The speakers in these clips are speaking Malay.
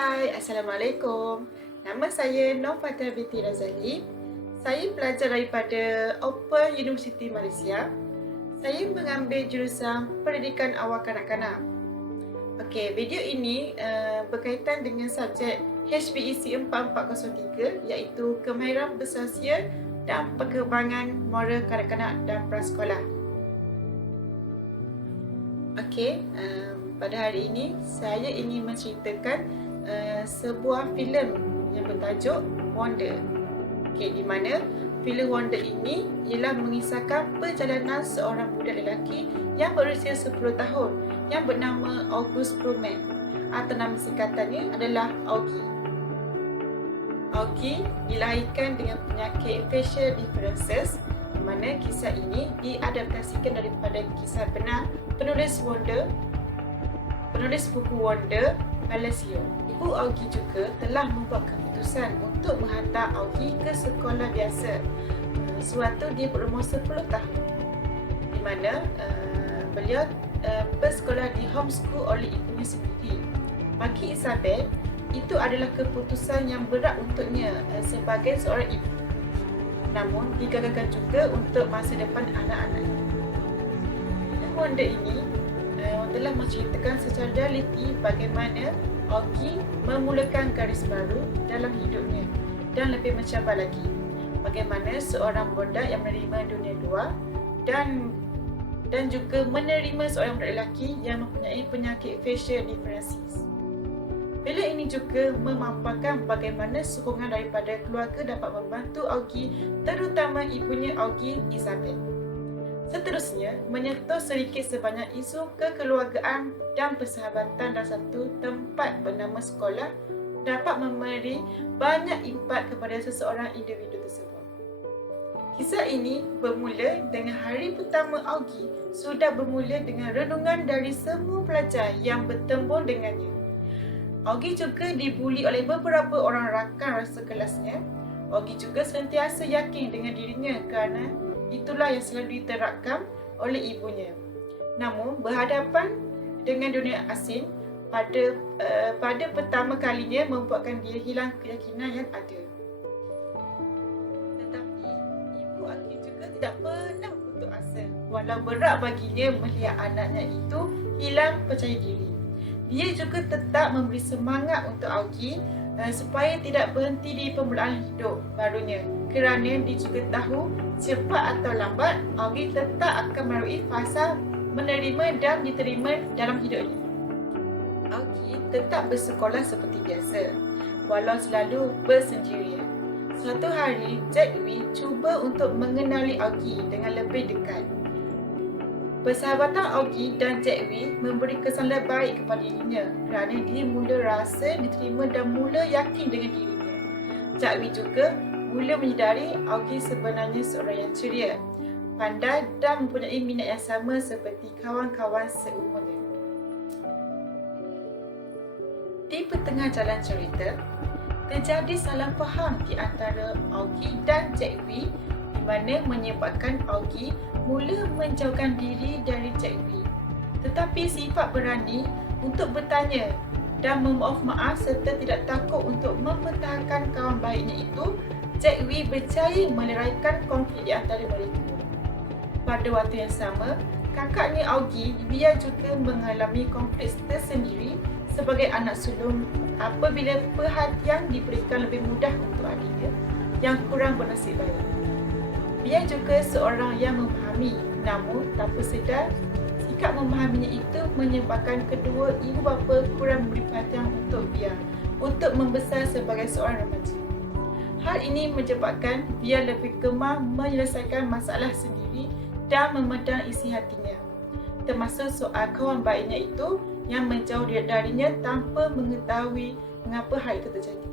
Hai, Assalamualaikum. Nama saya Nurfatia binti Razali. Saya pelajar daripada Open University Malaysia. Saya mengambil jurusan Pendidikan Awal Kanak-kanak. Okey, video ini berkaitan dengan subjek HBEC 4403 iaitu Kemahiran Bersosial dan Perkembangan Moral Kanak-kanak dan Prasekolah. Okey, pada hari ini saya ingin menceritakan sebuah filem yang bertajuk Wonder. Okey, di mana filem Wonder ini ialah mengisahkan perjalanan seorang budak lelaki yang berusia 10 tahun yang bernama August Pullman atau nama singkatannya adalah Augie. Augie dilahirkan dengan penyakit facial differences, di mana kisah ini diadaptasikan daripada kisah benar penulis buku Wonder, Palacio. Ibu Augie juga telah membuat keputusan untuk menghantar Augie ke sekolah biasa sewaktu dia berumur 10 tahun, di mana beliau bersekolah di homeschool oleh ibunya sendiri. Bagi Isabel, itu adalah keputusan yang berat untuknya sebagai seorang ibu. Namun digagalkan juga untuk masa depan anak-anaknya. Wonder ini telah menceritakan secara realiti bagaimana Augie memulakan garis baru dalam hidupnya dan lebih mencabar lagi bagaimana seorang budak yang menerima dunia luar dan juga menerima seorang budak lelaki yang mempunyai penyakit facial differences. Filem ini juga memaparkan bagaimana sokongan daripada keluarga dapat membantu Augie, terutama ibunya Augie, Isabel. Seterusnya, menyentuh sedikit sebanyak isu kekeluargaan dan persahabatan dalam satu tempat bernama sekolah dapat memberi banyak impak kepada seseorang individu tersebut. Kisah ini bermula dengan hari pertama Augie sudah bermula dengan renungan dari semua pelajar yang bertembung dengannya. Augie juga dibuli oleh beberapa orang rakan sekelasnya. Augie juga sentiasa yakin dengan dirinya kerana itulah yang selalu diterapkan oleh ibunya. Namun berhadapan dengan dunia asing pada pertama kalinya membuatkan dia hilang keyakinan yang ada. Tetapi ibu Augie juga tidak pernah putus asa walau berat baginya melihat anaknya itu hilang percaya diri. Dia juga tetap memberi semangat untuk Augie supaya tidak berhenti di permulaan hidup barunya, kerana dia juga tahu cepat atau lambat Augie tetap akan melalui fasa menerima dan diterima dalam hidup ini. Augie tetap bersekolah seperti biasa walau selalu bersendirian. Suatu hari Jackwi cuba untuk mengenali Augie dengan lebih dekat. Persahabatan Augie dan Jackwi memberi kesan baik kepada dirinya kerana dia mula rasa diterima dan mula yakin dengan dirinya. Jackwi juga mula menyedari Augie sebenarnya seorang yang ceria, pandai dan mempunyai minat yang sama seperti kawan-kawan seumurnya. Di pertengah jalan cerita, terjadi salah faham di antara Augie dan Jackwi, di mana menyebabkan Augie mula menjauhkan diri dari Jackwi. Tetapi sifat berani untuk bertanya dan memohon maaf serta tidak takut untuk mempertahankan kawan baiknya itu, Jackwi berjaya meleraikan konflik di antara mereka. Pada waktu yang sama, kakaknya Augie, dia juga mengalami konflik tersendiri sebagai anak sulung apabila perhatian diberikan lebih mudah untuk adiknya yang kurang bernasib baik. Dia juga seorang yang memahami, namun tanpa sedar, sikap memahaminya itu menyebabkan kedua ibu bapa kurang memberi perhatian untuk dia untuk membesar sebagai seorang remaja. Hal ini menyebabkan dia lebih gemar menyelesaikan masalah sendiri dan memendam isi hatinya, termasuk soal kawan baiknya itu yang menjauh darinya tanpa mengetahui mengapa hal itu terjadi.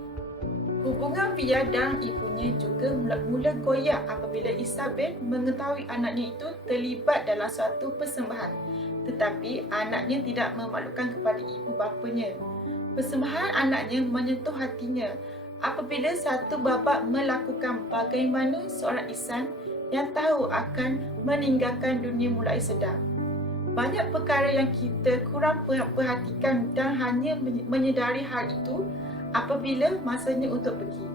Hubungan Via dan ibunya juga mula goyak apabila Isabel mengetahui anaknya itu terlibat dalam suatu persembahan, tetapi anaknya tidak memaklumkan kepada ibu bapanya. Persembahan anaknya menyentuh hatinya apabila satu bapa melakukan bagaimana seorang insan yang tahu akan meninggalkan dunia mulai sedar. banyak perkara yang kita kurang perhatikan dan hanya menyedari hal itu apabila masanya untuk pergi.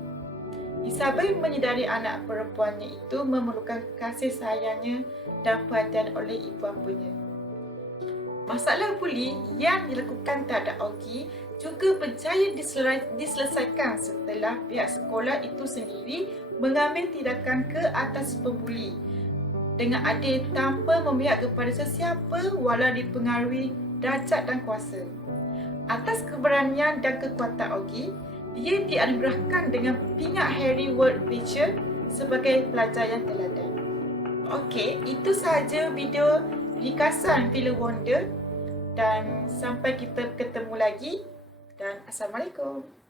Isabel menyedari anak perempuannya itu memerlukan kasih sayangnya dan perhatian oleh ibu bapanya. Masalah buli yang dilakukan terhadap Augie juga berjaya diselesaikan setelah pihak sekolah itu sendiri mengambil tindakan ke atas pembuli dengan adil tanpa memihak kepada sesiapa walau dipengaruhi darjat dan kuasa. Atas keberanian dan kekuatan Augie, dia dianugerahkan dengan pingat Harry World Picture sebagai pelajar yang teladan. Okey, itu sahaja video ringkasan filem Wonder, dan sampai kita ketemu lagi, dan Assalamualaikum.